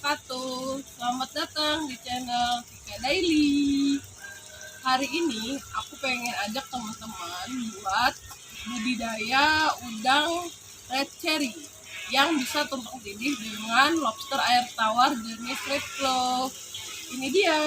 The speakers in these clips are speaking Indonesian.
wabarakatuh. Selamat datang di channel Kika Daily. Hari ini aku pengen ajak teman-teman buat budidaya udang red cherry yang bisa tumpang tindih dengan lobster air tawar jenis red claw. Ini dia.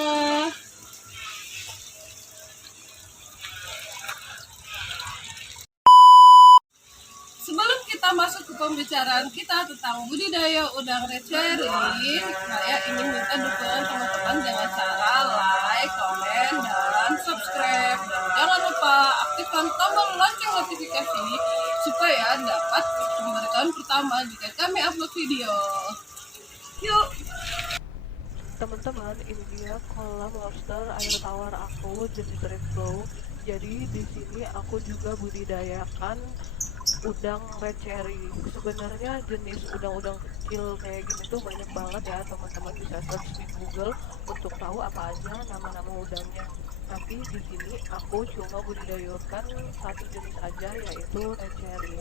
Sebelum kita masuk ke pembicaraan kita tentang budidaya udang red cherry, saya ingin minta dukungan teman-teman dengan cara like, komen, dan subscribe. Dan jangan lupa aktifkan tombol lonceng notifikasi supaya dapat pemberitahuan pertama jika kami upload video. Yuk! Teman-teman, ini dia kolam lobster air tawar aku jenis red claw. Jadi di sini aku juga budidayakan udang red cherry. Sebenarnya jenis udang-udang kecil kayak gini tuh banyak banget ya, teman-teman bisa search di Google untuk tahu apa aja nama-nama udangnya. Tapi di sini aku cuma budidayakan satu jenis aja, yaitu red cherry.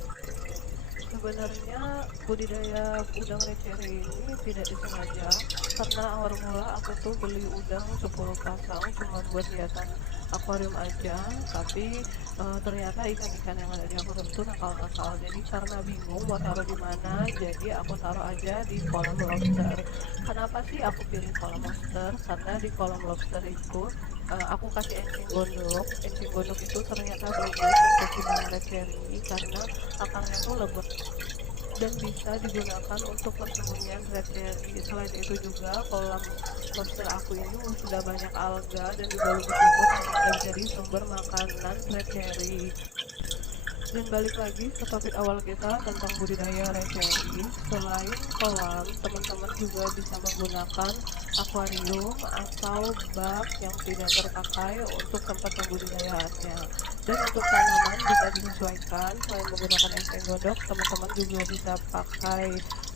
Sebenarnya budidaya udang red cherry ini tidak disengaja, karena awal mula aku tuh beli udang 10 pasang cuma buat hiasan akuarium aja. Tapi ternyata ikan-ikan yang ada di akuarium tuh nakal-nakal, jadi karena bingung mau taruh di mana, jadi aku taruh aja di kolam lobster. Kenapa sih aku pilih kolam lobster? Karena di kolam lobster itu aku kasih encing gondok itu ternyata bagus untuk udang red cherry karena akarnya tuh lebat dan bisa digunakan untuk persembunyian red cherry. Selain itu juga kolam lobster aku ini sudah banyak alga dan juga lumut-lumut yang bisa jadi sumber makanan red cherry. Dan balik lagi ke topik awal kita tentang budidaya red cherry. Selain kolam, teman-teman juga bisa menggunakan akuarium atau bak yang tidak terpakai untuk tempat pembudidayaannya. Dan untuk tanaman bisa disesuaikan. Selain menggunakan eceng gondok, teman-teman juga bisa pakai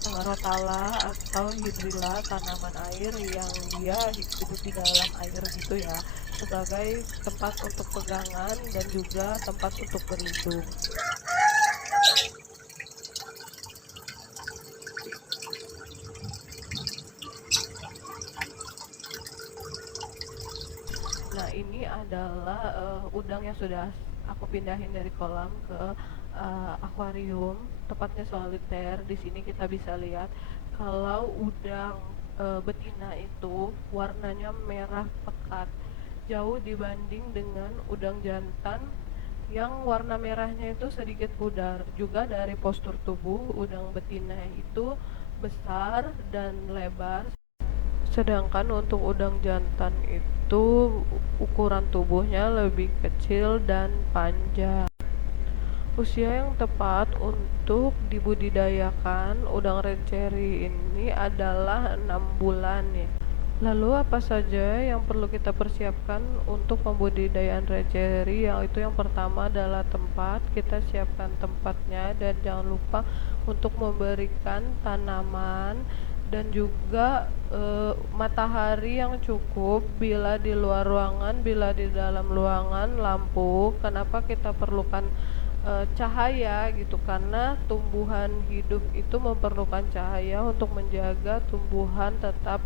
rotala atau hidrilla, tanaman air yang dia hidup di dalam air gitu ya, sebagai tempat untuk pegangan dan juga tempat untuk berlindung. Nah, ini adalah udang yang sudah aku pindahin dari kolam ke akuarium, tepatnya soliter. Di sini kita bisa lihat kalau udang betina itu warnanya merah pekat, jauh dibanding dengan udang jantan yang warna merahnya itu sedikit pudar. Juga dari postur tubuh, udang betina itu besar dan lebar, sedangkan untuk udang jantan itu ukuran tubuhnya lebih kecil dan panjang. Usia yang tepat untuk dibudidayakan udang red cherry ini adalah 6 bulan ya. Lalu apa saja yang perlu kita persiapkan untuk pembudidayaan red cherry? Yaitu yang pertama adalah tempat. Kita siapkan tempatnya dan jangan lupa untuk memberikan tanaman dan juga matahari yang cukup. Bila di luar ruangan, bila di dalam ruangan, lampu. Kenapa kita perlukan cahaya gitu? Karena tumbuhan hidup itu memerlukan cahaya untuk menjaga tumbuhan tetap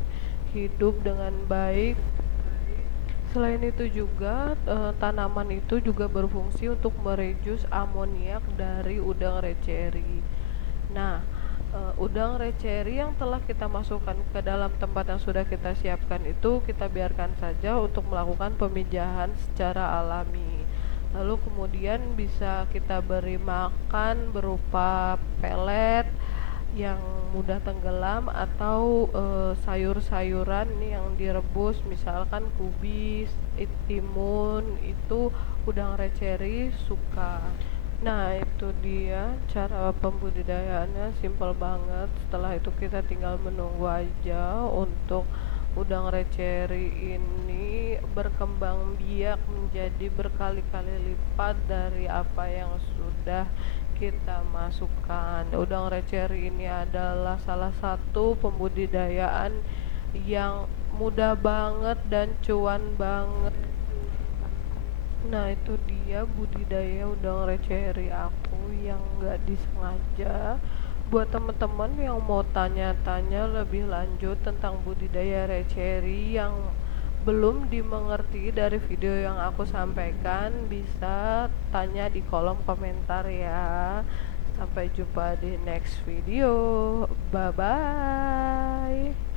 hidup dengan baik. Selain itu juga tanaman itu juga berfungsi untuk mereduce amoniak dari udang red cherry. Nah, udang red cherry yang telah kita masukkan ke dalam tempat yang sudah kita siapkan itu kita biarkan saja untuk melakukan pemijahan secara alami. Lalu kemudian bisa kita beri makan berupa pelet yang mudah tenggelam atau sayur-sayuran yang direbus, misalkan kubis, timun, itu udang red cherry suka. Nah, itu dia cara pembudidayaannya, simple banget. Setelah itu kita tinggal menunggu aja untuk udang red cherry ini berkembang biak menjadi berkali-kali lipat dari apa yang sudah kita masukkan. Udang red cherry ini adalah salah satu pembudidayaan yang mudah banget dan cuan banget. Nah, itu dia budidaya udang red cherry aku yang gak disengaja Buat teman-teman yang mau tanya-tanya lebih lanjut tentang budidaya receri yang belum dimengerti dari video yang aku sampaikan, bisa tanya di kolom komentar ya. Sampai jumpa di next video. Bye bye.